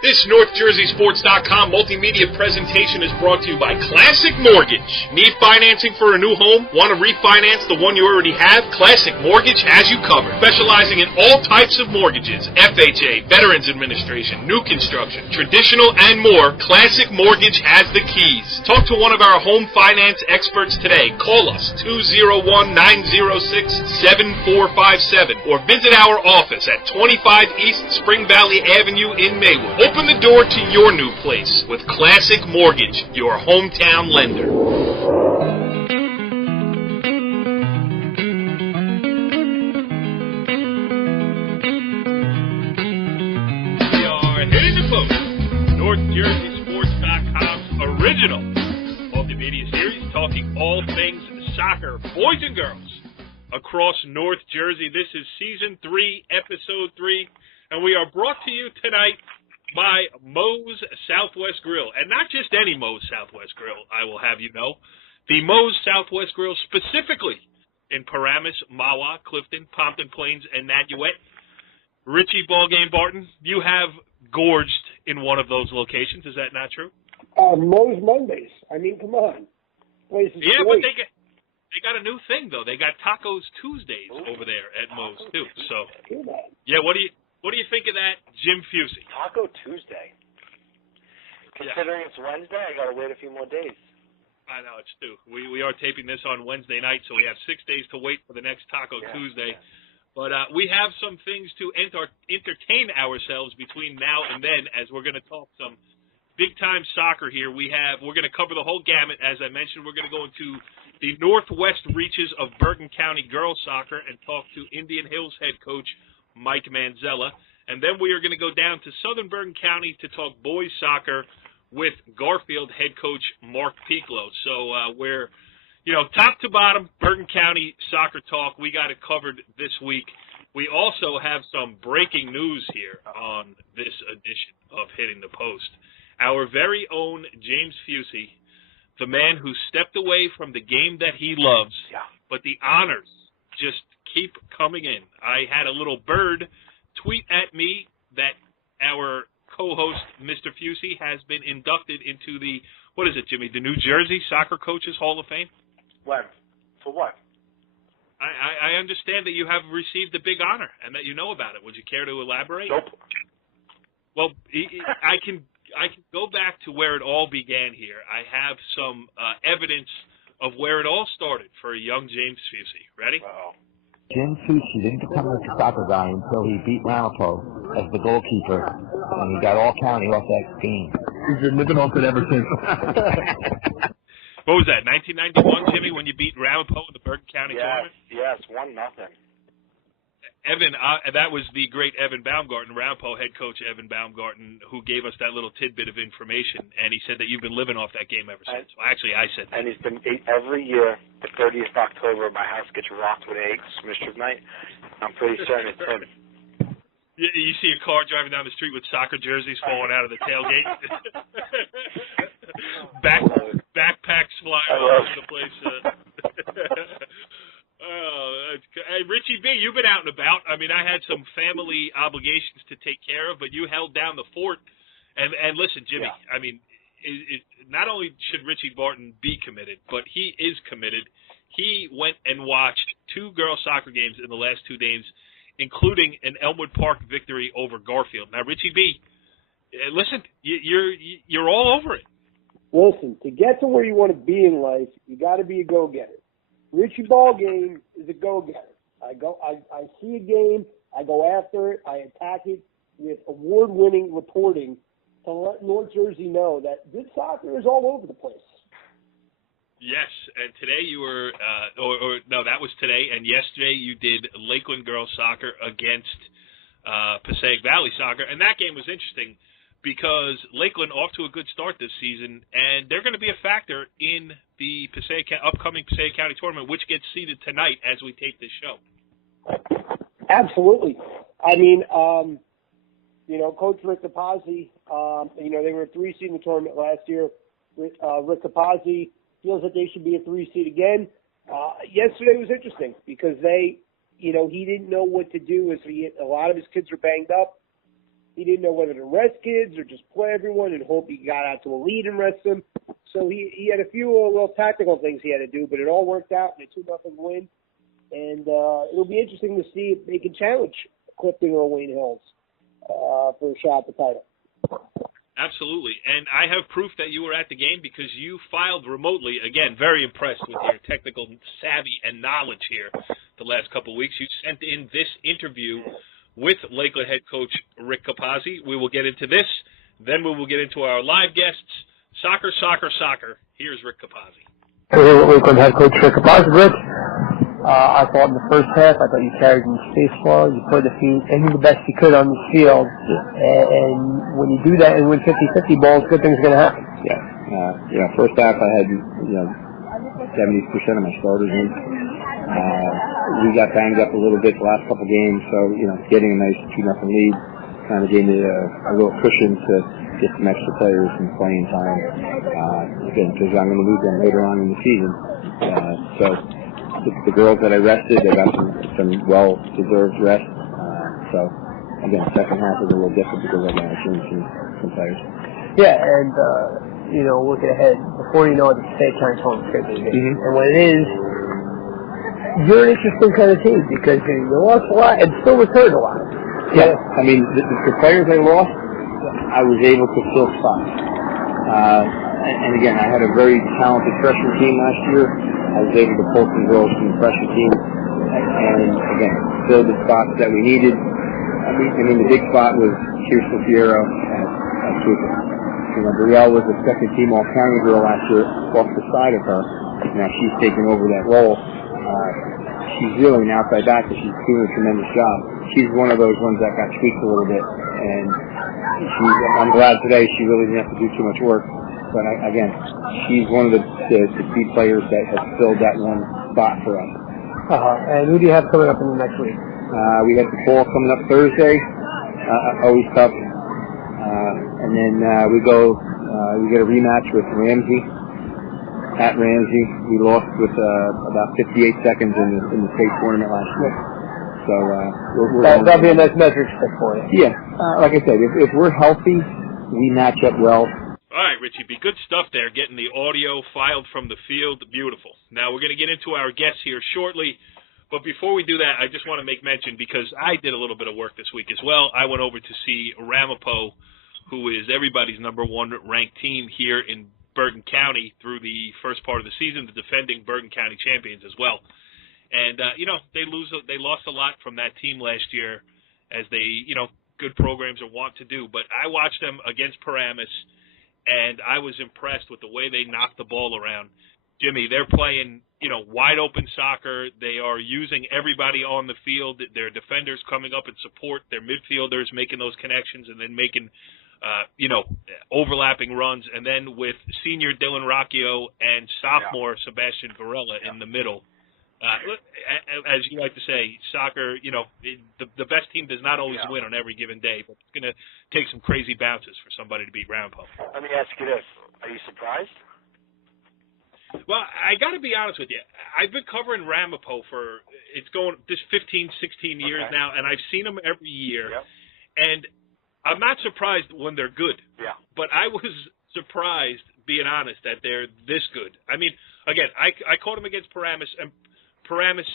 This NorthJerseySports.com multimedia presentation is brought to you by Classic Mortgage. Need financing for a new home? Want to refinance the one you already have? Classic Mortgage has you covered. Specializing in all types of mortgages, FHA, Veterans Administration, new construction, traditional, and more, Classic Mortgage has the keys. Talk to one of our home finance experts today. Call us 201-906-7457 or visit our office at 25 East Spring Valley Avenue in Maywood. Open the door to your new place with Classic Mortgage, your hometown lender. We are hitting the post. NorthJerseySports.com's original multimedia series talking all things soccer, boys and girls, across North Jersey. This is Season 3, Episode 3, and we are brought to you tonight by Moe's Southwest Grill. And not just any Moe's Southwest Grill, I will have you know. The Moe's Southwest Grill specifically in Paramus, Mahwah, Clifton, Pompton Plains, and Nanuet. Richie Ballgame Barton, you have gorged in one of those locations. Is that not true? Moe's Mondays. I mean, come on. Place is yeah, great. But they got a new thing, though. They got Tacos Tuesdays over there at Moe's, too. So, yeah, what do you think of that, Jim Fucci? Taco Tuesday. Considering it's Wednesday, I gotta wait a few more days. I know, it's due. We are taping this on Wednesday night, so we have 6 days to wait for the next Taco Tuesday. Yeah. But we have some things to entertain ourselves between now and then, as we're going to talk some big-time soccer here. We're going to cover the whole gamut. As I mentioned, we're going to go into the northwest reaches of Bergen County girls soccer and talk to Indian Hills head coach Mike Menzella. And then we are going to go down to southern Bergen County to talk boys soccer with Garfield head coach Mark Pieklo. So we're, top to bottom, Bergen County soccer talk. We got it covered this week. We also have some breaking news here on this edition of Hitting the Post. Our very own James Fucci, the man who stepped away from the game that he loves, but the honors just keep coming in. I had a little bird tweet at me that our co-host, Mr. Fucci, has been inducted into the, what is it, Jimmy, the New Jersey Soccer Coaches Hall of Fame? When? For what? I understand that you have received a big honor and that you know about it. Would you care to elaborate? Nope. Well, I can go back to where it all began here. I have some evidence of where it all started for a young James Fucci. Ready? Uh-oh. Jim Fucci didn't become a soccer guy until he beat Ramapo as the goalkeeper, and he got all county off that game. He's been living off it ever since. What was that, 1991, Jimmy, when you beat Ramapo in the Bergen County tournament? Yes, 1-0. Evan, that was the great Evan Baumgarten, Ramapo head coach Evan Baumgarten, who gave us that little tidbit of information, and he said that you've been living off that game ever since. Well, actually, I said that. And he's been every year, the 30th of October, my house gets rocked with eggs, Mistress Night. I'm pretty certain it's him. You see a car driving down the street with soccer jerseys falling out of the tailgate. Backpacks flying all over the place. Hey, Richie B, you've been out and about. I mean, I had some family obligations to take care of, but you held down the fort. And listen, Jimmy, I mean, not only should Richie Barton be committed, but he is committed. He went and watched 2 girls soccer games in the last 2 days, including an Elmwood Park victory over Garfield. Now, Richie B, listen, you're all over it. Listen, to get to where you want to be in life, you got to be a go-getter. Richie Ballgame is a go-getter. I see a game, I go after it, I attack it with award-winning reporting to let North Jersey know that good soccer is all over the place. Yes, and today you were, no, that was today, and yesterday you did Lakeland girls soccer against Passaic Valley soccer, and that game was interesting because Lakeland off to a good start this season, and they're going to be a factor in the upcoming Passaic County tournament, which gets seeded tonight as we tape this show. Absolutely. I mean, Coach Rick Capozzi, they were a 3 seed in the tournament last year. Rick Capozzi feels that they should be a 3 seed again. Yesterday was interesting because he didn't know what to do as a lot of his kids are banged up. He didn't know whether to rest kids or just play everyone and hope he got out to a lead and rest them. So he had a few little tactical things he had to do, but it all worked out in a 2-0 win. And it'll be interesting to see if they can challenge Clifton or Wayne Hills for a shot at the title. Absolutely. And I have proof that you were at the game because you filed remotely. Again, very impressed with your technical savvy and knowledge here the last couple of weeks. You sent in this interview with Lakeland head coach Rick Capozzi. We will get into this. Then we will get into our live guests. Soccer, soccer, soccer. Here's Rick Capozzi. Hey, Lakeland head coach Rick Capozzi. Rick, I thought in the first half, I thought you carried in space well. You put the best you could on the field. And when you do that and win 50-50 balls, good things are going to happen. Yeah. First half I had, 70% of my starters in. We got banged up a little bit the last couple games, so, getting a nice 2-0 lead kind of gave me a little cushion to get some extra players some playing time. Again, because I'm going to lose them later on in the season. So the girls that I rested, they got some well-deserved rest. So, again, second half is a little different because I got to change some players. Yeah, and, looking ahead, before you know it, the Passaic County home is going to be big. Mm-hmm. And when it is, you're an interesting kind of team because you lost a lot and still returned a lot. Yeah, I mean, the players I lost, I was able to fill spots. And again, I had a very talented freshman team last year. I was able to pull some girls from the freshman team and again, fill the spots that we needed. I mean, the big spot was Kirsten Fierro at Cooper. Brielle was the second team all-county girl last year off the side of her. Now she's taken over that role. She's really an outside back, but she's doing a tremendous job. She's one of those ones that got tweaked a little bit, and I'm glad today she really didn't have to do too much work. But again, she's one of the key players that has filled that one spot for us. And who do you have coming up in the next week? We have the fall coming up Thursday, always tough. And then we get a rematch with Ramsey. At Ramsey, we lost with about 58 seconds in the state tournament last year. So that'll be a nice metric stick for you. Yeah, like I said, if we're healthy, we match up well. All right, Richie B. Good stuff there, getting the audio filed from the field. Beautiful. Now, we're going to get into our guests here shortly. But before we do that, I just want to make mention, because I did a little bit of work this week as well. I went over to see Ramapo, who is everybody's #1 ranked team here in Bergen County through the first part of the season, the defending Bergen County champions as well. And, they lost a lot from that team last year, as they, good programs are wont to do. But I watched them against Paramus, and I was impressed with the way they knocked the ball around. Jimmy, they're playing, wide open soccer. They are using everybody on the field. Their defenders coming up in support, their midfielders making those connections and then making, overlapping runs. And then with senior Dylan Rocchio and sophomore Sebastian Varela in the middle. As you like to say, soccer, the best team does not always win on every given day, but it's going to take some crazy bounces for somebody to beat Ramapo. Let me ask you this. Are you surprised? Well, I got to be honest with you. I've been covering Ramapo for, it's going this 15, 16 years now, and I've seen them every year. Yep. And I'm not surprised when they're good. Yeah. But I was surprised, being honest, that they're this good. I mean, again, I caught them against Paramus, and Paramus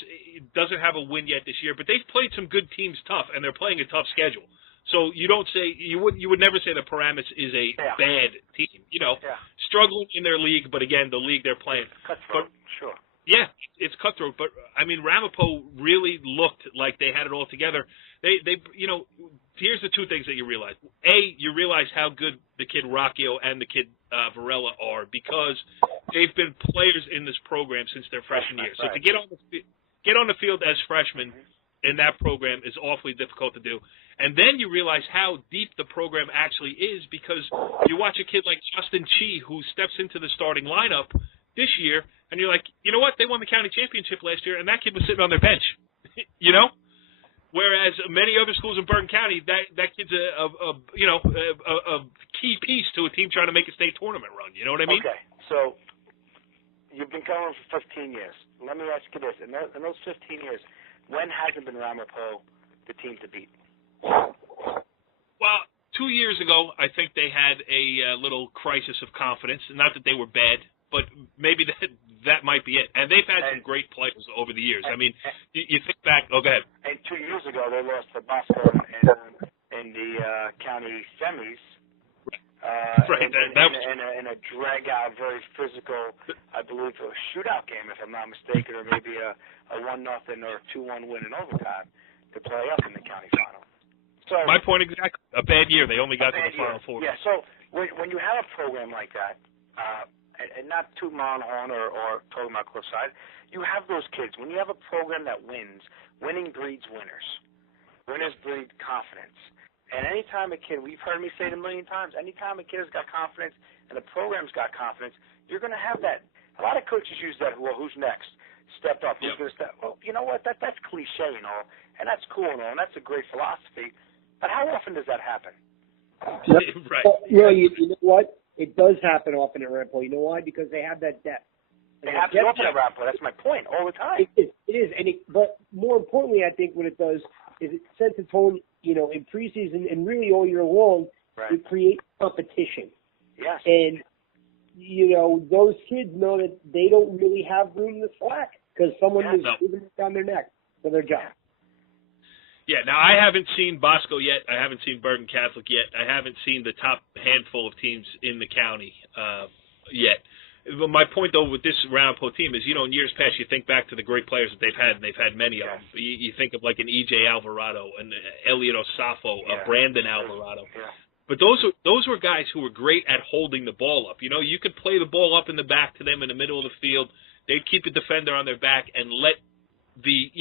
doesn't have a win yet this year, but they've played some good teams tough, and they're playing a tough schedule. So you would never say that Paramus is a bad team. Struggling in their league, but again, the league they're playing. Cutthroat, sure. Yeah, it's cutthroat, but I mean, Ramapo really looked like they had it all together. They here's the two things that you realize. A, you realize how good the kid Rocchio and the kid Varela are, because they've been players in this program since their freshman year. So to get on the field as freshmen in that program is awfully difficult to do. And then you realize how deep the program actually is, because you watch a kid like Justin Chi, who steps into the starting lineup this year, and you're like, you know what? They won the county championship last year, and that kid was sitting on their bench. Whereas many other schools in Bergen County, that kid's a key piece to a team trying to make a state tournament run. You know what I mean? Okay, so you've been covering for 15 years. Let me ask you this: in those 15 years, when hasn't been Ramapo the team to beat? Well, 2 years ago, I think they had a little crisis of confidence. Not that they were bad, but maybe that might be it. And they've had some great players over the years. I mean, you think back. Oh, go ahead. And 2 years ago, they lost to Bosco in the county semis. Right. In a drag-out, very physical, I believe, a shootout game, if I'm not mistaken, or maybe a 1-0 or 2-1 win in overtime to play up in the county final. So my point exactly. A bad year. They only got to the Final Four. Yeah. So when you have a program like that, and not too on or talking about Cliffside, you have those kids. When you have a program that wins, winning breeds winners. Winners breed confidence. And anytime a kid, we've heard me say it a million times, anytime a kid has got confidence and the program's got confidence, you're going to have that. A lot of coaches use that, well, who's next? Step up. Who's going to step? Well, you know what? That's cliche and all, and that's cool and all, and that's a great philosophy. But how often does that happen? Right. Well, you know what? It does happen often at Ramapo. You know why? Because they have that depth. They have to often at Ramapo. That's my point. All the time. It is. But more importantly, I think what it does is it sets a tone, in preseason and really all year long. Right. It creates competition. Yes. And, those kids know that they don't really have room to slack because someone is giving it down their neck for their job. Yeah, now I haven't seen Bosco yet. I haven't seen Bergen Catholic yet. I haven't seen the top handful of teams in the county yet. But my point, though, with this Ramapo team is, in years past, you think back to the great players that they've had, and they've had many of them. You think of like an E.J. Alvarado, an Elliot Osafo, a Brandon Alvarado. Yeah. But those were guys who were great at holding the ball up. You could play the ball up in the back to them in the middle of the field. They'd keep a defender on their back and let the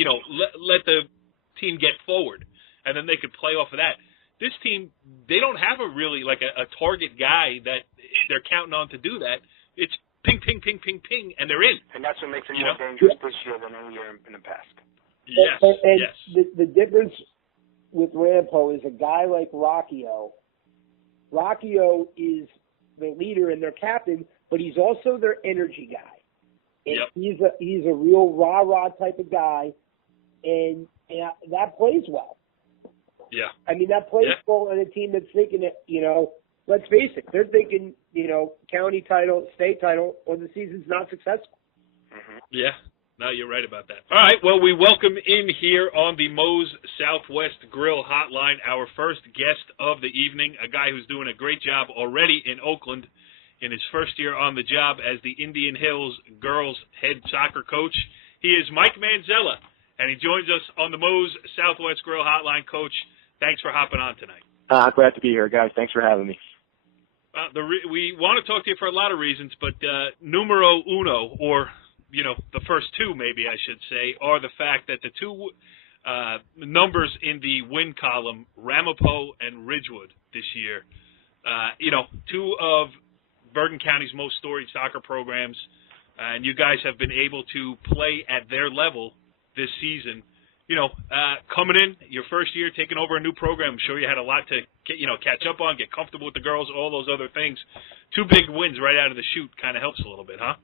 team get forward, and then they could play off of that. This team, they don't have a really like a target guy that they're counting on to do that. It's ping, ping, ping, ping, ping, and they're in. And that's what makes it more dangerous this year than any year in the past. Yes, and yes. The difference with Ramapo is a guy like Rocchio. Rocchio is the leader and their captain, but he's also their energy guy. And he's a real rah-rah type of guy, and that plays well. Yeah. I mean, that plays well on a team that's thinking that, let's face it, they're thinking, county title, state title, or the season's not successful. Mm-hmm. Yeah. No, you're right about that. All right. Well, we welcome in here on the Moe's Southwest Grill Hotline our first guest of the evening, a guy who's doing a great job already in Oakland in his first year on the job as the Indian Hills girls head soccer coach. He is Mike Menzella, and he joins us on the Moe's Southwest Grill Hotline. Coach, thanks for hopping on tonight. Glad to be here, guys. Thanks for having me. We want to talk to you for a lot of reasons, but numero uno, or the first two, maybe I should say, are the fact that the two numbers in the win column, Ramapo and Ridgewood this year, two of Bergen County's most storied soccer programs, and you guys have been able to play at their level this season. Coming in your first year, taking over a new program, I'm sure you had a lot to catch up on, get comfortable with the girls, all those other things. Two big wins right out of the chute kind of helps a little bit, huh?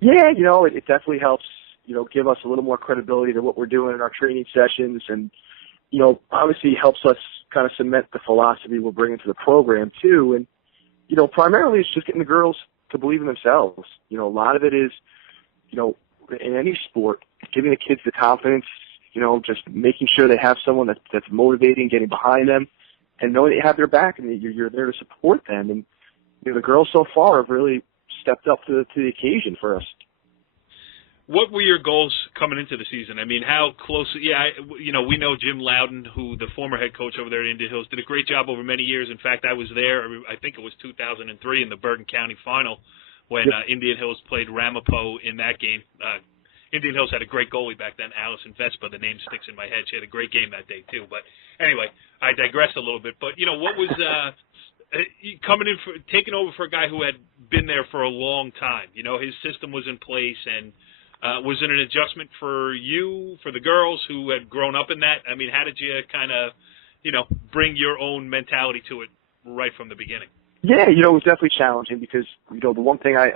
Yeah, it definitely helps, give us a little more credibility to what we're doing in our training sessions, and, obviously helps us kind of cement the philosophy we're bringing to the program, too. And, primarily it's just getting the girls to believe in themselves. A lot of it is, in any sport, giving the kids the confidence, just making sure they have someone that's motivating, getting behind them, and knowing that you have their back and that you're there to support them. And, the girls so far have really stepped up to the occasion for us. What were your goals coming into the season? I mean, how close? Yeah, we know Jim Loudon, who the former head coach over there at Indian Hills, did a great job over many years. In fact, I was there. I think it was 2003 in the Bergen County final when Indian Hills played Ramapo in that game. Indian Hills had a great goalie back then, Allison Vespa. The name sticks in my head. She had a great game that day too. But anyway, I digress a little bit. But what was coming in taking over for a guy who had been there for a long time? His system was in place, and was it an adjustment for you, for the girls who had grown up in that? I mean, how did you kind of, bring your own mentality to it right from the beginning? Yeah, it was definitely challenging because, the one thing I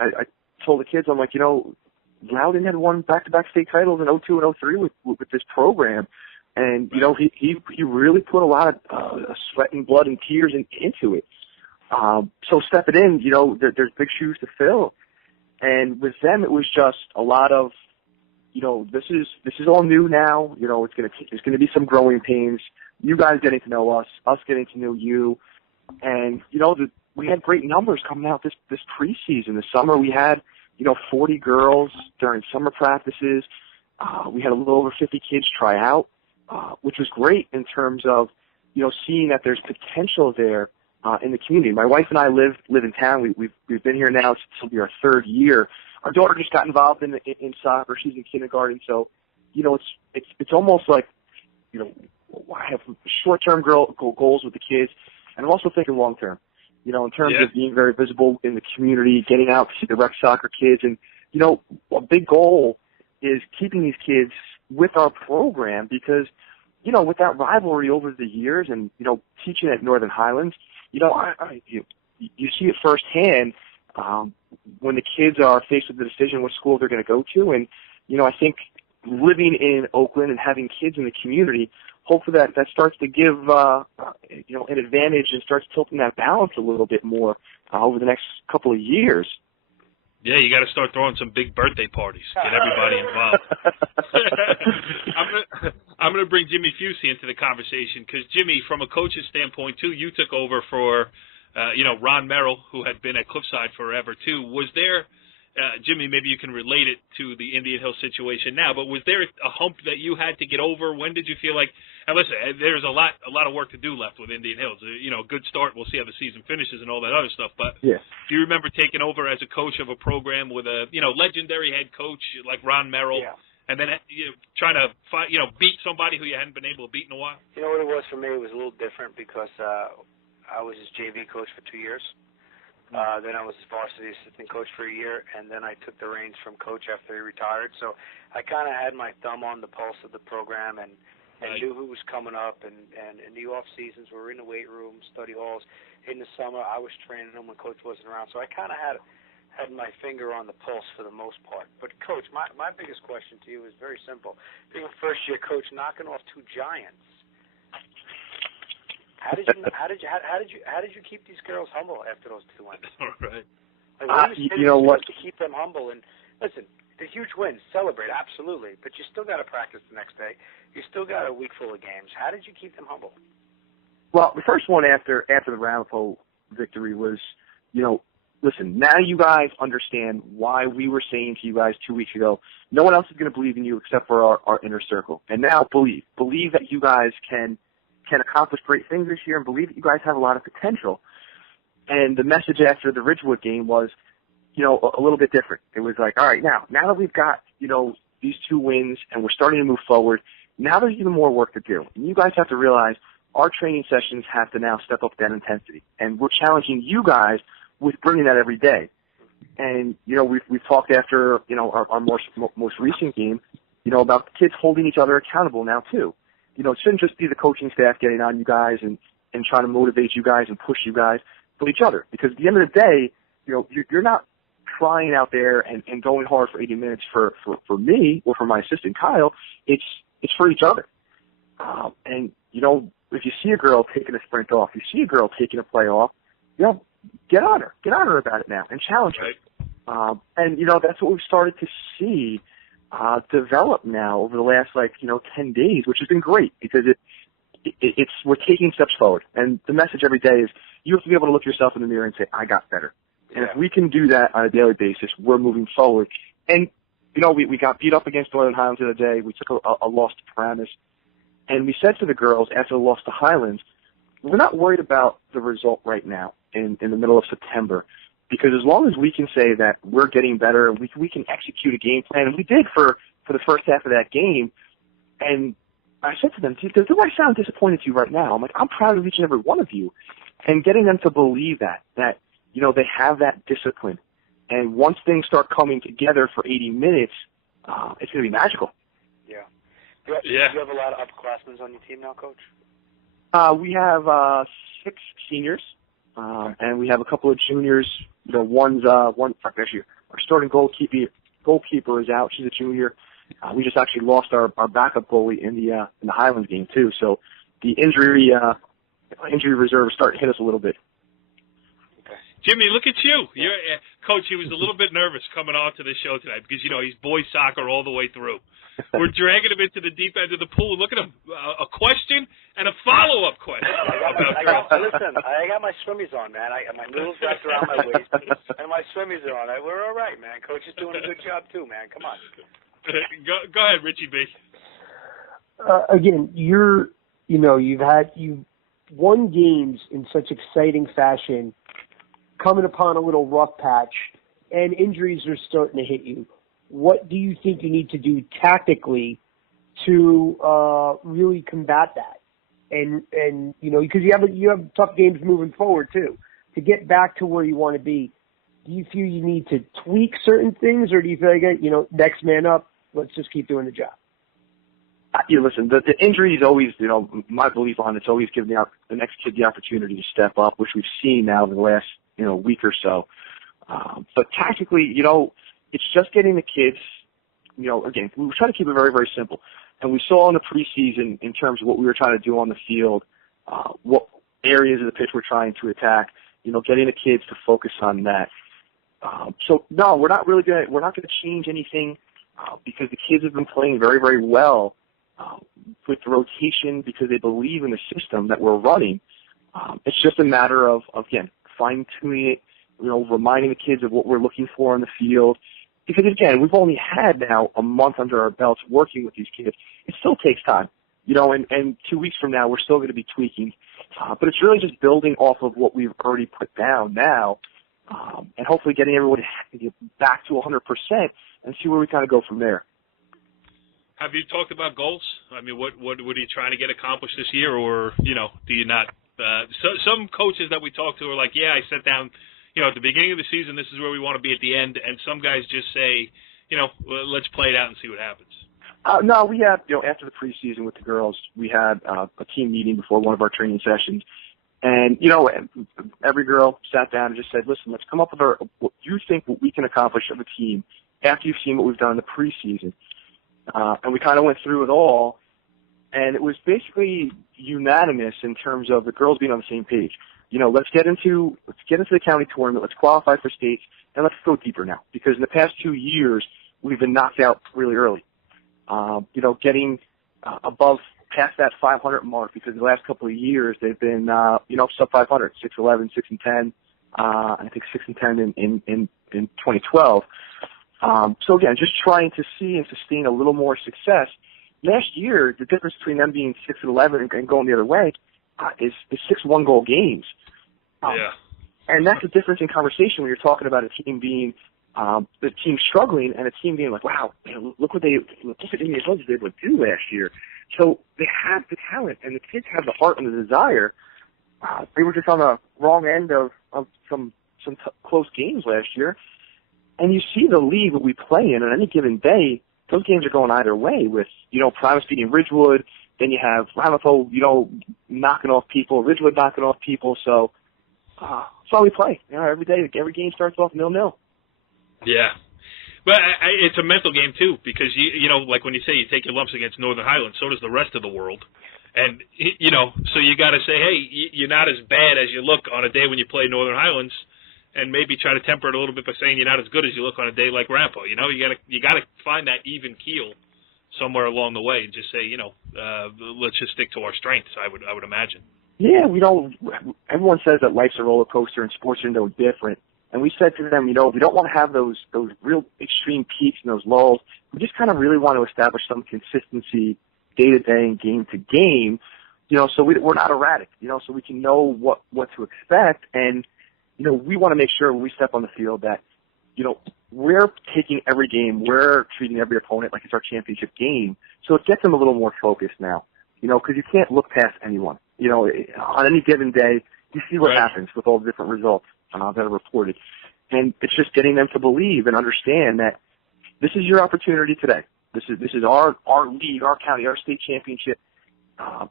told the kids, I'm like, Loudon had won back-to-back state titles in 02 and 03 with this program. And, you know, he really put a lot of sweat and blood and tears into it. So stepping in, you know, there's big shoes to fill. And with them, it was just a lot of, you know, this is all new now. You know, there's gonna be some growing pains. You guys getting to know us getting to know you, and you know, we had great numbers coming out this preseason. This summer we had, you know, 40 girls during summer practices. We had a little over 50 kids try out, which was great in terms of, you know, seeing that there's potential there in the community. My wife and I live in town. We've been here now since it'll be our third year. Our daughter just got involved in soccer. She's in kindergarten, so you know it's almost like, you know, I have short-term goals with the kids, and I'm also thinking long-term. You know, in terms of being very visible in the community, getting out to see the rec soccer kids, and you know, a big goal is keeping these kids with our program because, you know, with that rivalry over the years, and you know, teaching at Northern Highlands, you know, you see it firsthand. When the kids are faced with the decision what school they're going to go to. And, you know, I think living in Oakland and having kids in the community, hopefully that starts to give, you know, an advantage and starts tilting that balance a little bit more over the next couple of years. Yeah, you got to start throwing some big birthday parties. Get everybody involved. I'm going to bring Jimmy Fucci into the conversation because, Jimmy, from a coach's standpoint, too, you took over for you know, Ron Merrill, who had been at Cliffside forever, too. Was there, Jimmy, maybe you can relate it to the Indian Hill situation now, but was there a hump that you had to get over? When did you feel like, and listen, there's a lot of work to do left with Indian Hills. You know, good start. We'll see how the season finishes and all that other stuff. But do you remember taking over as a coach of a program with a, you know, legendary head coach like Ron Merrill? Yeah. And then, you know, trying to fight, you know, beat somebody who you hadn't been able to beat in a while? You know what it was for me? It was a little different because I was his JV coach for 2 years. Then I was his varsity assistant coach for a year, and then I took the reins from coach after he retired. So I kind of had my thumb on the pulse of the program and knew who was coming up. And in the off seasons, we were in the weight room, study halls. In the summer, I was training them when coach wasn't around. So I kind of had my finger on the pulse for the most part. But coach, my biggest question to you is very simple. Being a first-year coach, knocking off two giants. How did you keep these girls humble after those two wins? Right. Like, you know what? To keep them humble, and listen, the huge wins, celebrate, absolutely, but you still got to practice the next day. You still got a week full of games. How did you keep them humble? Well, the first one after the Ramapo victory was, you know, listen, now you guys understand why we were saying to you guys 2 weeks ago, no one else is going to believe in you except for our inner circle. And now believe that you guys can accomplish great things this year and believe that you guys have a lot of potential. And the message after the Ridgewood game was, you know, a little bit different. It was like, all right, now that we've got, you know, these two wins and we're starting to move forward, now there's even more work to do. And you guys have to realize our training sessions have to now step up that intensity. And we're challenging you guys with bringing that every day. And, you know, we've talked after, you know, our most recent game, you know, about the kids holding each other accountable now too. You know, it shouldn't just be the coaching staff getting on you guys and trying to motivate you guys and push you guys, but each other. Because at the end of the day, you know, you're not trying out there and going hard for 80 minutes for me or for my assistant Kyle. It's for each other. And, you know, if you see a girl taking a sprint off, you see a girl taking a play off, you know, get on her about it now and challenge her. And, you know, that's what we've started to see develop now over the last, 10 days, which has been great because we're taking steps forward. And the message every day is you have to be able to look yourself in the mirror and say, I got better. And if we can do that on a daily basis, we're moving forward. And, you know, we got beat up against Northern Highlands the other day. We took a loss to Paramus. And we said to the girls after the loss to Highlands, we're not worried about the result right now in the middle of September. Because as long as we can say that we're getting better and we can execute a game plan, and we did for the first half of that game, and I said to them, do I sound disappointed to you right now? I'm like, I'm proud of each and every one of you. And getting them to believe that, you know, they have that discipline. And once things start coming together for 80 minutes, it's going to be magical. Yeah. Do you have a lot of upperclassmen on your team now, Coach? We have 6 seniors, and we have a couple of juniors. You know, actually, our starting goalkeeper is out. She's a junior. We just actually lost our backup goalie in the Highlands game too. So the injury reserve is starting to hit us a little bit. Jimmy, look at you. You're, Coach, he was a little bit nervous coming on to the show tonight because, he's boys soccer all the way through. We're dragging him into the deep end of the pool. Look at him. A question and a follow-up question. Listen, I got my swimmies on, man. My noodles wrapped around my waist, and my swimmies are on. We're all right, man. Coach is doing a good job, too, man. Come on. Go ahead, Richie B. Again, you've won games in such exciting fashion, coming upon a little rough patch, and injuries are starting to hit you. What do you think you need to do tactically to really combat that? And because you have tough games moving forward too, to get back to where you want to be. Do you feel you need to tweak certain things, or do you feel like next man up? Let's just keep doing the job. Listen, the injury is always, my belief on it's always giving the next kid the opportunity to step up, which we've seen now in the last week or so. But tactically, it's just getting the kids, again, we try to keep it very, very simple. And we saw in the preseason in terms of what we were trying to do on the field, what areas of the pitch we're trying to attack, getting the kids to focus on that. So no, we're not going to change anything because the kids have been playing very, very well with the rotation because they believe in the system that we're running. It's just a matter of again, fine-tuning it, reminding the kids of what we're looking for on the field. Because, again, we've only had now a month under our belts working with these kids. It still takes time, and 2 weeks from now we're still going to be tweaking. But it's really just building off of what we've already put down now and hopefully getting everybody back to 100% and see where we kind of go from there. Have you talked about goals? I mean, what are you trying to get accomplished this year, or, do you not? Some coaches that we talk to are like, yeah, I set down, at the beginning of the season, this is where we want to be at the end. And some guys just say, let's play it out and see what happens. No, we had, after the preseason with the girls, we had a team meeting before one of our training sessions. And, every girl sat down and just said, listen, let's come up with what you think what we can accomplish as a team after you've seen what we've done in the preseason. And we kind of went through it all. And it was basically unanimous in terms of the girls being on the same page. Let's get into the county tournament. Let's qualify for states, and let's go deeper now. Because in the past 2 years, we've been knocked out really early. Getting above past that 500 mark because the last couple of years they've been sub 500, 6-11, 6-10, I think 6-10 in 2012. So again, just trying to see and sustain a little more success. Last year, the difference between them being 6-11 and going the other way is 6 one-goal games. Yeah. And that's the difference in conversation when you're talking about a team being the team struggling and a team being like, wow, man, look what Indian Hills was able to do last year. So they have the talent, and the kids have the heart and the desire. They were just on the wrong end of some close games last year. And you see the league that we play in on any given day, those games are going either way with, Primus beating Ridgewood, then you have Ramapo, knocking off people, Ridgewood knocking off people. So that's how we play. Every day, every game starts off 0-0. Yeah. But it's a mental game, too, because, like when you say you take your lumps against Northern Highlands, so does the rest of the world. And, so you got to say, hey, you're not as bad as you look on a day when you play Northern Highlands, and maybe try to temper it a little bit by saying you're not as good as you look on a day like Ramapo. You got to find that even keel somewhere along the way and just say, let's just stick to our strengths, I would imagine. Yeah, everyone says that life's a roller coaster and sports are no different. And we said to them, we don't want to have those real extreme peaks and those lulls. We just kind of really want to establish some consistency day to day and game to game, so we're not erratic, so we can know what to expect. And, we want to make sure when we step on the field that, we're taking every game, we're treating every opponent like it's our championship game. So it gets them a little more focused now, because you can't look past anyone. On any given day, you see what happens with all the different results that are reported. And it's just getting them to believe and understand that this is your opportunity today. This is our league, our county, our state championship.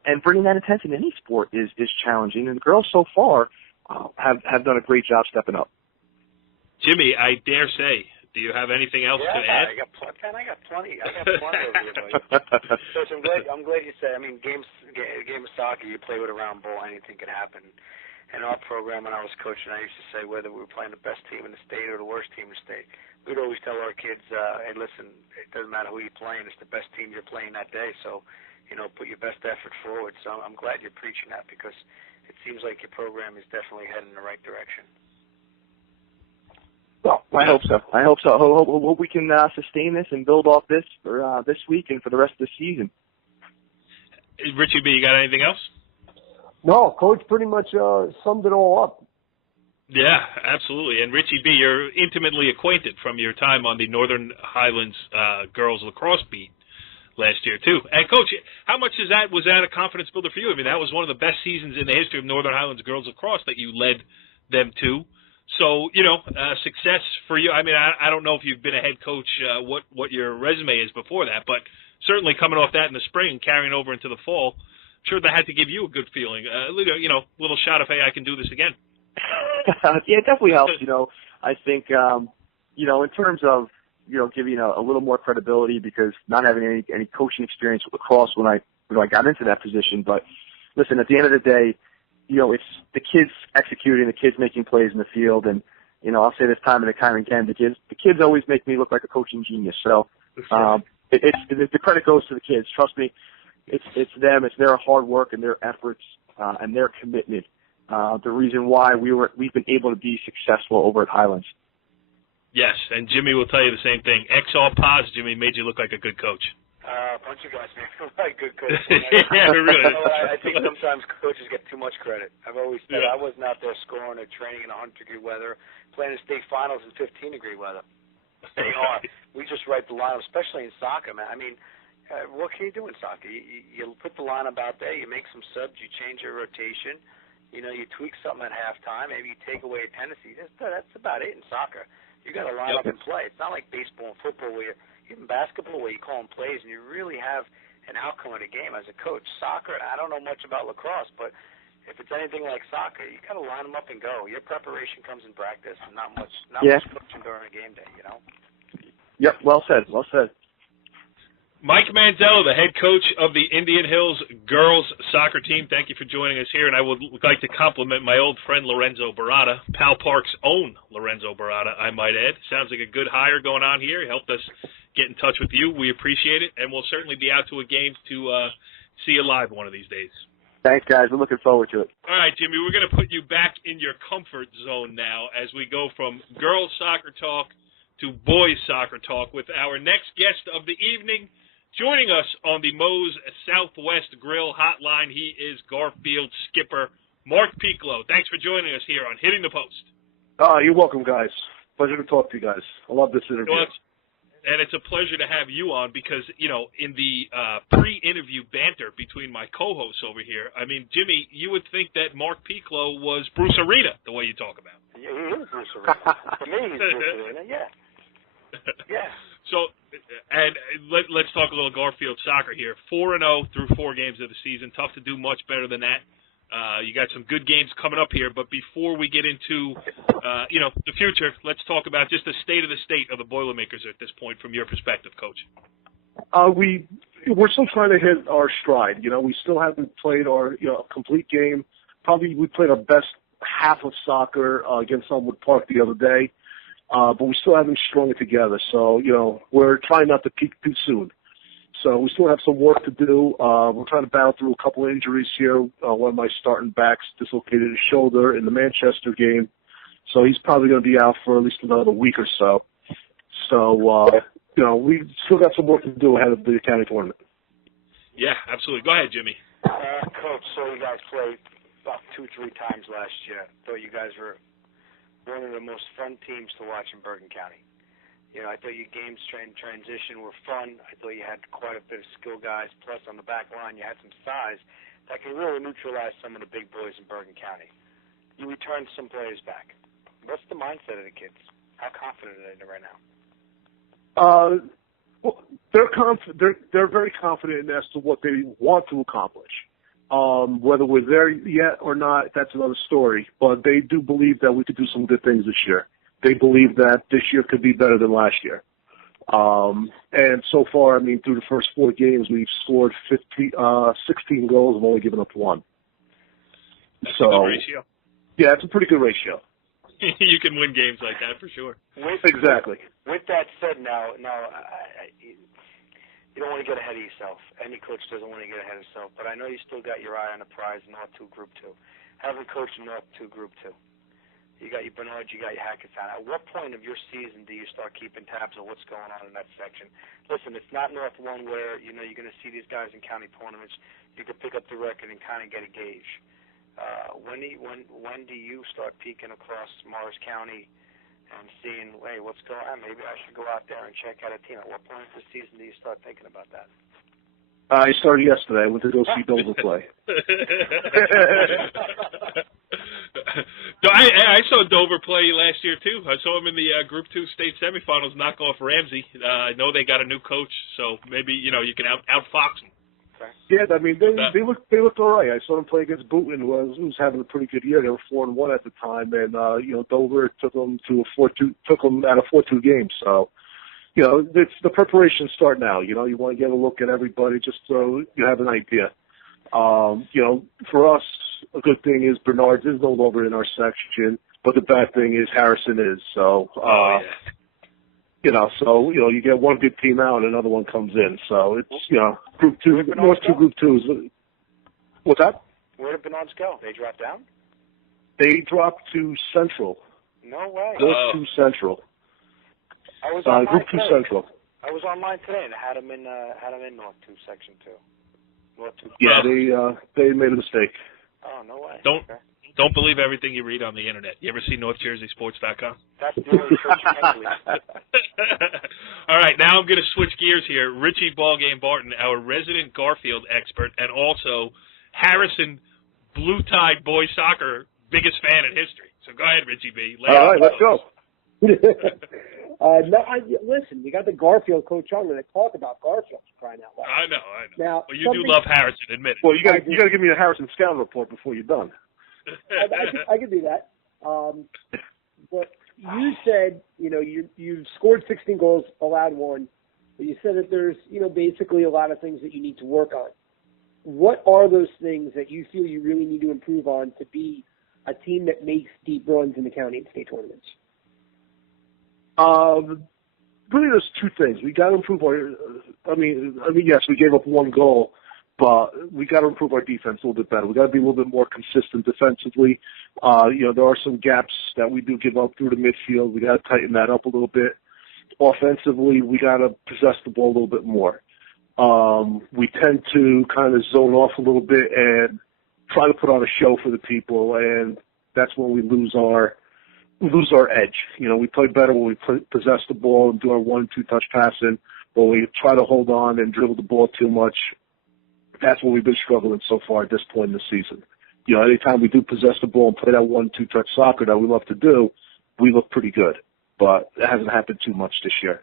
And bringing that intensity in any sport is challenging. And the girls so far have done a great job stepping up. Jimmy, I dare say Do you have anything else to add? I got plenty over here, buddy. So I'm glad you said. I mean, game of soccer, you play with a round ball, anything can happen. In our program, when I was coaching, I used to say whether we were playing the best team in the state or the worst team in the state, we'd always tell our kids, hey, listen, it doesn't matter who you're playing, it's the best team you're playing that day. So, put your best effort forward. So I'm glad you're preaching that because it seems like your program is definitely heading in the right direction. Well, I hope so. I hope we can sustain this and build off this for this week and for the rest of the season. Richie B, you got anything else? No, Coach pretty much summed it all up. Yeah, absolutely. And Richie B, you're intimately acquainted from your time on the Northern Highlands girls lacrosse beat last year, too. And, Coach, how much was that a confidence builder for you? I mean, that was one of the best seasons in the history of Northern Highlands girls lacrosse that you led them to. So, success for you. I mean, I don't know if you've been a head coach, what your resume is before that, but certainly coming off that in the spring, carrying over into the fall, I'm sure that had to give you a good feeling. Little shot of, hey, I can do this again. Yeah, it definitely helps. I think, in terms of, giving a little more credibility because not having any coaching experience with lacrosse when I got into that position. But listen, at the end of the day, it's the kids executing, the kids making plays in the field. And, I'll say this time and again, the kids always make me look like a coaching genius. So, the credit goes to the kids. Trust me, it's them, it's their hard work and their efforts, and their commitment. The reason why we've been able to be successful over at Highlands. Yes, and Jimmy will tell you the same thing. All pause, Jimmy, made you look like a good coach. A bunch of guys make me look like good coaches. Yeah, really. I think sometimes coaches get too much credit. I've always said I wasn't out there scoring or training in 100-degree weather, playing in state finals in 15-degree weather. They are. We just write the lineup, especially in soccer, man. I mean, what can you do in soccer? You put the lineup out there, you make some subs, you change your rotation. You tweak something at halftime. Maybe you take away a tendency. That's about it in soccer. You got to line up and play. It's not like baseball and football even basketball where you call them plays and you really have an outcome of the game as a coach. Soccer, I don't know much about lacrosse, but if it's anything like soccer, you got to line them up and go. Your preparation comes in practice and not much coaching during a game day, Yep, well said. Mike Menzella, the head coach of the Indian Hills girls soccer team, thank you for joining us here. And I would like to compliment my old friend Lorenzo Barata, Pal Park's own Lorenzo Barata, I might add. Sounds like a good hire going on here. He helped us get in touch with you. We appreciate it, and we'll certainly be out to a game to see you live one of these days. Thanks, guys. We're looking forward to it. All right, Jimmy, we're going to put you back in your comfort zone now as we go from girls soccer talk to boys soccer talk with our next guest of the evening. Joining us on the Moe's Southwest Grill Hotline, he is Garfield skipper Mark Pieklo. Thanks for joining us here on Hitting the Post. You're welcome, guys. Pleasure to talk to you guys. I love this interview. And it's a pleasure to have you on because, in the pre-interview banter between my co-hosts over here, I mean, Jimmy, you would think that Mark Pieklo was Bruce Arena, the way you talk about. Yeah, he is Bruce Arena. For me, he's Bruce Arena, yeah. Yeah. So, and let's talk a little Garfield soccer here. 4-0 through 4 games of the season. Tough to do much better than that. You got some good games coming up here, but before we get into, the future, let's talk about just the state of the Boilermakers at this point from your perspective, Coach. We're still trying to hit our stride. We still haven't played our complete game. Probably we played our best half of soccer against Elmwood Park the other day. But we still haven't strung it together. So, we're trying not to peak too soon. So we still have some work to do. We're trying to battle through a couple of injuries here. One of my starting backs dislocated his shoulder in the Manchester game. So he's probably going to be out for at least another week or so. So, we still got some work to do ahead of the county tournament. Yeah, absolutely. Go ahead, Jimmy. Coach, so you guys played about 2-3 times last year. Thought you guys were one of the most fun teams to watch in Bergen County. I thought your games transition were fun. I thought you had quite a bit of skill guys. Plus, on the back line, you had some size that can really neutralize some of the big boys in Bergen County. You returned some players back. What's the mindset of the kids? How confident are they right now? Well, they're very confident as to what they want to accomplish. Whether we're there yet or not, that's another story. But they do believe that we could do some good things this year. they believe that this year could be better than last year. And so far, I mean, through the first 4 games, we've scored 16 goals and only given up 1. That's a good ratio. Yeah, it's a pretty good ratio. You can win games like that for sure. Exactly. With that said, now, you don't want to get ahead of yourself. Any coach doesn't want to get ahead of himself. But I know you still got your eye on the prize, North 2, Group 2. Having coached North 2, Group 2, you got your Bernards, you got your Hackettstown. At what point of your season do you start keeping tabs on what's going on in that section? Listen, it's not North 1 where, you're going to see these guys in county tournaments. You can pick up the record and kind of get a gauge. When do you start peeking across Morris County and seeing, hey, what's going on? Maybe I should go out there and check out a team. At what point of the season do you start thinking about that? I started yesterday. I went to go see Dover play. I saw Dover play last year, too. I saw him in the Group 2 state semifinals knock off Ramsey. I know they got a new coach, so maybe, you can outfox them. Yeah, I mean, they looked all right. I saw them play against Boonton, who was having a pretty good year. They were 4-1 at the time, and Dover took them to out of 4-2 game. So, it's the preparation start now. You want to get a look at everybody just so you have an idea. For us, a good thing is Bernards is no longer in our section, but the bad thing is Harrison is. So, you get one good team out and another one comes in. So it's, Group 2, North 2, Group 2 is, what's that? Where did Bernards go? They dropped down? They dropped to Central. No way. North 2 Central. I was online Group 2 today. Central. I was online today and had them in North 2 Section 2. North 2. Yeah, they made a mistake. Oh, no way. Don't believe everything you read on the internet. You ever see NorthJerseySports.com? That's the only church you can believe. All right, now I'm going to switch gears here. Richie Ballgame Barton, our resident Garfield expert, and also Harrison Blue Tide boys soccer biggest fan in history. So go ahead, Richie B. All right, let's go. Listen, we got the Garfield coach on, and I talk about Garfield crying out loud. I know. Now, well, you do love Harrison, admit it. Well, you got to give me a Harrison scouting report before you're done. I can do that. But you said, you've scored 16 goals, allowed 1, but you said that there's, basically a lot of things that you need to work on. What are those things that you feel you really need to improve on to be a team that makes deep runs in the county and state tournaments? Really, there's 2 things. We got to improve our. Yes, we gave up 1 goal, but we got to improve our defense a little bit better. We got to be a little bit more consistent defensively. There are some gaps that we do give up through the midfield. We got to tighten that up a little bit. Offensively, we got to possess the ball a little bit more. We tend to kind of zone off a little bit and try to put on a show for the people, and that's when we lose our edge. We play better when we possess the ball and do our 1-2 touch passing. When we try to hold on and dribble the ball too much, that's when we've been struggling so far at this point in the season. Anytime we do possess the ball and play that 1-2 touch soccer that we love to do, we look pretty good. But it hasn't happened too much this year.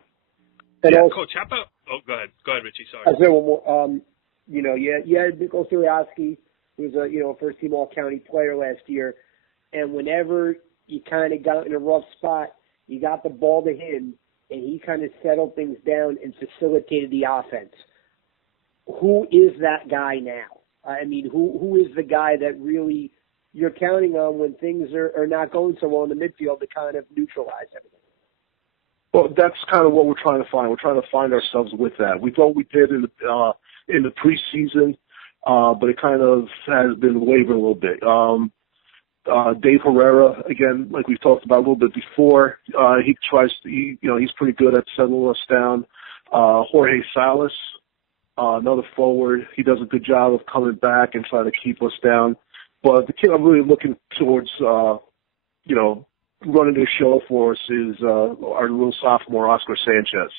And also, Coach, how about? Oh, go ahead, Richie. Sorry. I'll say one more. You had Nicholas Uriowski, who was a first-team All-County player last year, and whenever you kind of got in a rough spot, you got the ball to him, and he kind of settled things down and facilitated the offense. Who is that guy now? I mean, who is the guy that really you're counting on when things are not going so well in the midfield to kind of neutralize everything? Well, that's kind of what we're trying to find. We're trying to find ourselves with that. We thought we did in the preseason, but it kind of has been wavering a little bit. Dave Herrera, again, like we've talked about a little bit before, he's pretty good at settling us down. Jorge Salas, another forward, he does a good job of coming back and trying to keep us down. But the kid I'm really looking towards, running the show for us is our little sophomore, Oscar Sanchez.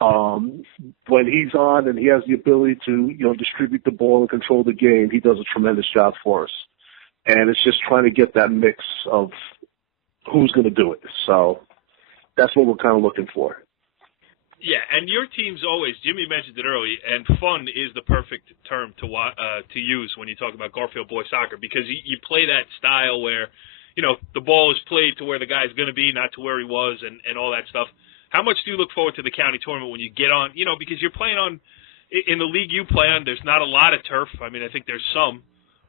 When he's on and he has the ability to, distribute the ball and control the game, he does a tremendous job for us. And it's just trying to get that mix of who's going to do it. So that's what we're kind of looking for. Yeah, and your team's always, Jimmy mentioned it early, and fun is the perfect term to use when you talk about Garfield boys soccer, because you play that style where, the ball is played to where the guy's going to be, not to where he was, and all that stuff. How much do you look forward to the county tournament when you get on, because you're playing on, in the league you play on, there's not a lot of turf. I mean, I think there's some.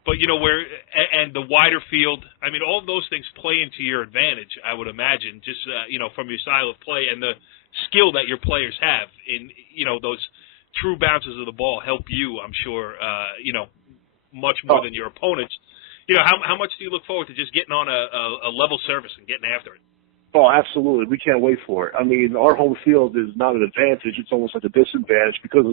But, and the wider field, I mean, all of those things play into your advantage, I would imagine, just, from your style of play and the skill that your players have in, those true bounces of the ball help you, I'm sure, much more than your opponents. How much do you look forward to just getting on a level surface and getting after it? Oh, absolutely. We can't wait for it. I mean, our home field is not an advantage. It's almost like a disadvantage because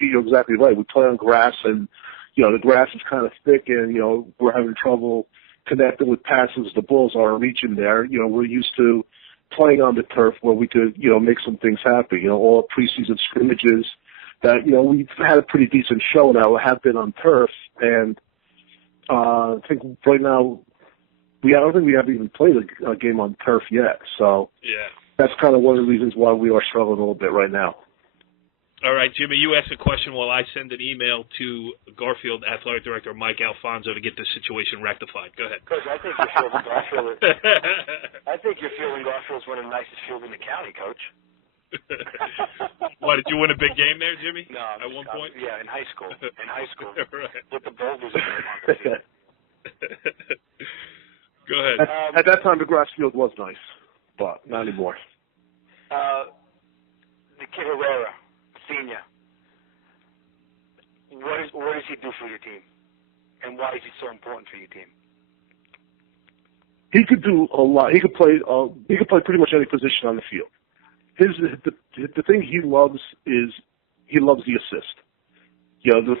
you're exactly right. We play on grass and, the grass is kind of thick and, we're having trouble connecting with passes. The balls aren't reaching there. We're used to playing on the turf where we could, make some things happen. All preseason scrimmages that, we've had a pretty decent show now. We have been on turf and, I think right now, I don't think we haven't even played a game on turf yet. So that's kind of one of the reasons why we are struggling a little bit right now. All right, Jimmy, you asked a question while I send an email to Garfield Athletic Director Mike Alfonso to get this situation rectified. Go ahead. Coach, I think you're fielding Garfield. I think you're fielding Garfield's one of the nicest fields in the county, Coach. What, did you win a big game there, Jimmy? No. At one point? Yeah, in high school. Right. With the boulders in the Go ahead. At that time, the grass field was nice, but not anymore. The kid Herrera, senior. What does he do for your team, and why is he so important for your team? He could do a lot. He could play pretty much any position on the field. The thing he loves is he loves the assist. The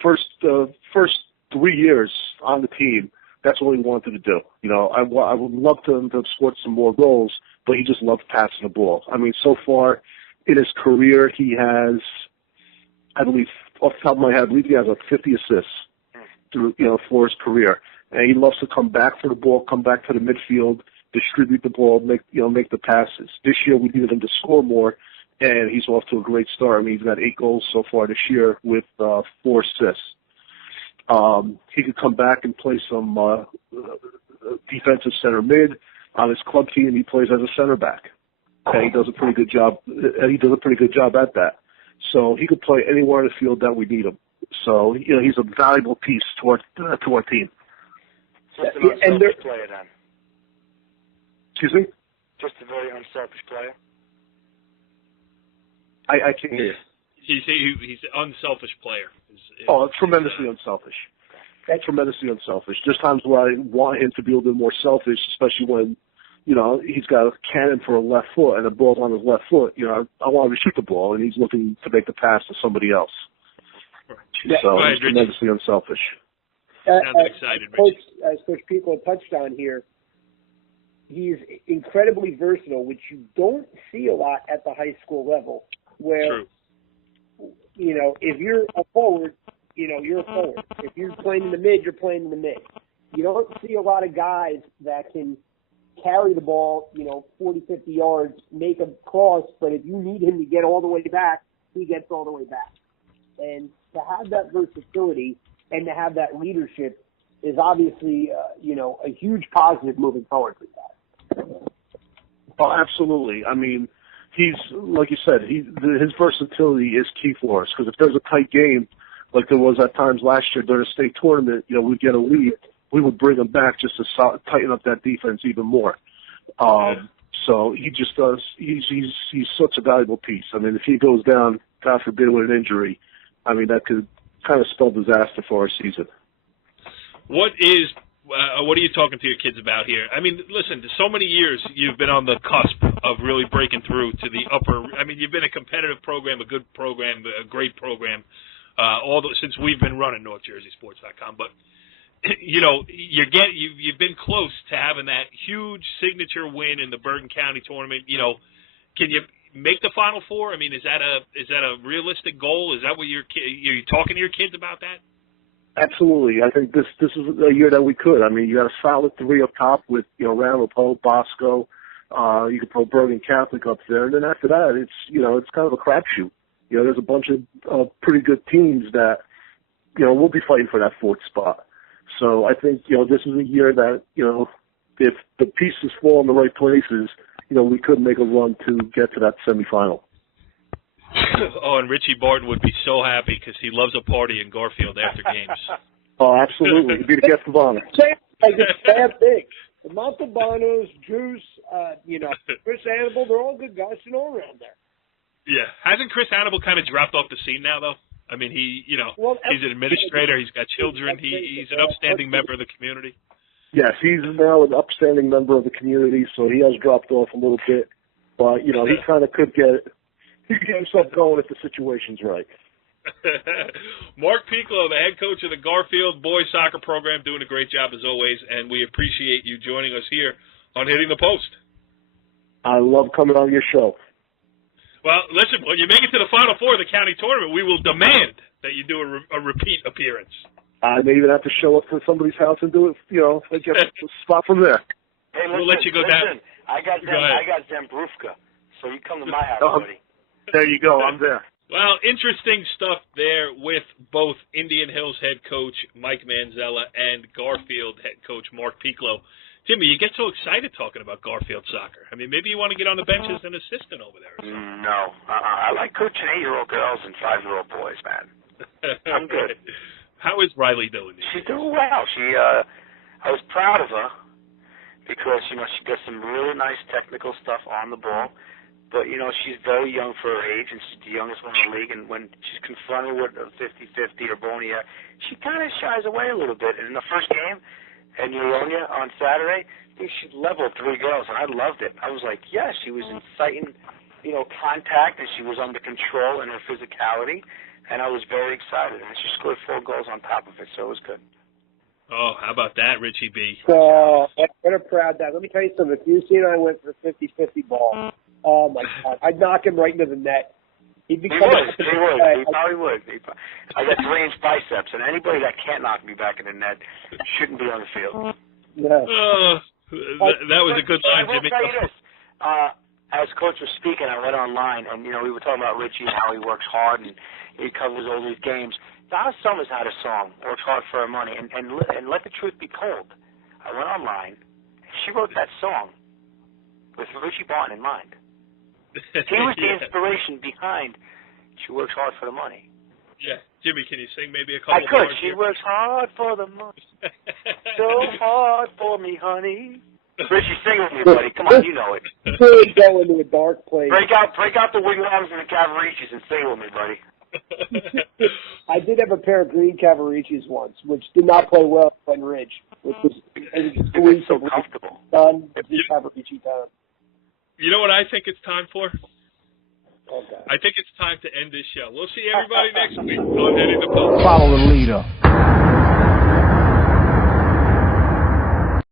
first 3 years on the team, that's what he wanted to do. I would love to have scored some more goals, but he just loved passing the ball. I mean, so far in his career, he has, I believe, off the top of my head, I believe he has like 50 assists through, for his career. And he loves to come back for the ball, come back to the midfield, distribute the ball, make the passes. This year we needed him to score more, and he's off to a great start. I mean, he's got 8 goals so far this year with 4 assists. He could come back and play some defensive center mid. On his club team, he plays as a center back, and he does a pretty good job. At that. So he could play anywhere in the field that we need him. So he's a valuable piece to our team. Just an unselfish player, then. Excuse me? Just a very unselfish player. I can't hear you. He's an unselfish player. Tremendously unselfish. That's tremendously unselfish. There's times where I want him to be a little bit more selfish, especially when, he's got a cannon for a left foot and the ball's on his left foot. I want him to shoot the ball, and he's looking to make the pass to somebody else. So he's tremendously unselfish. Excited, as Coach Pieklo touched on here, he's incredibly versatile, which you don't see a lot at the high school level. Where, if you're a forward, you're a forward. If you're playing in the mid, you're playing in the mid. You don't see a lot of guys that can carry the ball, 40, 50 yards, make a cross, but if you need him to get all the way back, he gets all the way back. And to have that versatility and to have that leadership is obviously, a huge positive moving forward with that. Oh, absolutely. I mean, he's, like you said, his versatility is key for us, because if there's a tight game, like there was at times last year during the state tournament, we'd get a lead, we would bring him back just to tighten up that defense even more. So he just does, he's such a valuable piece. I mean, if he goes down, God forbid, with an injury, I mean, that could kind of spell disaster for our season. What are you talking to your kids about here? I mean, listen, so many years you've been on the cusp of really breaking through to the upper. I mean, you've been a competitive program, a good program, a great program, since we've been running NorthJerseySports.com. But you've been close to having that huge signature win in the Bergen County tournament. Can you make the Final Four? I mean, is that a realistic goal? Is that what you're talking to your kids about that? Absolutely. I think this is a year that we could. I mean, you got a solid 3 up top with, Ramapo, Bosco. You could throw Bergen Catholic up there. And then after that, it's kind of a crapshoot. There's a bunch of pretty good teams that, we'll be fighting for that 4th spot. So I think, this is a year that, if the pieces fall in the right places, we could make a run to get to that semifinal. Oh, and Richie Barton would be so happy because he loves a party in Garfield after games. Oh, absolutely. He'd be the guest of honor. It's bad thing. The Montalbanos, Juice, Chris Hannibal, they're all good guys to know around there. Yeah. Hasn't Chris Hannibal kind of dropped off the scene now, though? I mean, he's an administrator. He's got children. He's an upstanding member of the community. Yes, he's now an upstanding member of the community, so he has dropped off a little bit. But, he kind of could get himself going if the situation's right. Mark Pieklo, the head coach of the Garfield boys soccer program, doing a great job as always, and we appreciate you joining us here on Hitting the Post. I love coming on your show. Well, listen, when you make it to the Final Four of the county tournament, we will demand that you do a repeat appearance. I may even have to show up to somebody's house and do it, get a spot from there. Hey, we'll let you go down. I got Zembrufka, so you come to my house, buddy. There you go. I'm there. Well, interesting stuff there with both Indian Hills head coach Mike Menzella and Garfield head coach Mark Pieklo. Jimmy, you get so excited talking about Garfield soccer. I mean, maybe you want to get on the bench as an assistant over there or something. No. I like coaching 8-year-old girls and 5-year-old boys, man. I'm good. How is Riley doing? She's doing well. I was proud of her because, she does some really nice technical stuff on the ball. But, she's very young for her age, and she's the youngest one in the league. And when she's confronted with a 50-50 or Bonia, she kind of shies away a little bit. And in the first game at Neuronia on Saturday, I think she leveled 3 girls, and I loved it. I was like, yeah, she was inciting, contact, and she was under control in her physicality. And I was very excited. And she scored 4 goals on top of it, so it was good. Oh, how about that, Richie B? So, what a proud dad. Let me tell you something. If Lucy and I went for a 50-50 ball, oh, my God, I'd knock him right into the net. He would. He probably would. I got 3-inch biceps, and anybody that can't knock me back in the net shouldn't be on the field. Yeah. That was a good line, Jimmy. I will tell you this. As Coach was speaking, I went online, and, we were talking about Richie and how he works hard, and he covers all these games. Donna Summers had a song, Works Hard for Her Money, and Let the Truth Be Told. I went online, and she wrote that song with Richie Barton in mind. He was the inspiration behind She Works Hard for the Money. Yeah. Jimmy, can you sing maybe a couple I could. Bars She here? works hard for the money. So hard for me, honey. Richie, sing with me, buddy. Come on, you know it. Really go into a dark place. Break out the wigwams and the Cavaricis and sing with me, buddy. I did have a pair of green Cavaricis once, which did not play well at Glen Ridge, which was so comfortable. Done at the Cavarici time. You know what I think it's time for? Okay. I think it's time to end this show. We'll see everybody next week on Hitting the Post. Follow the leader.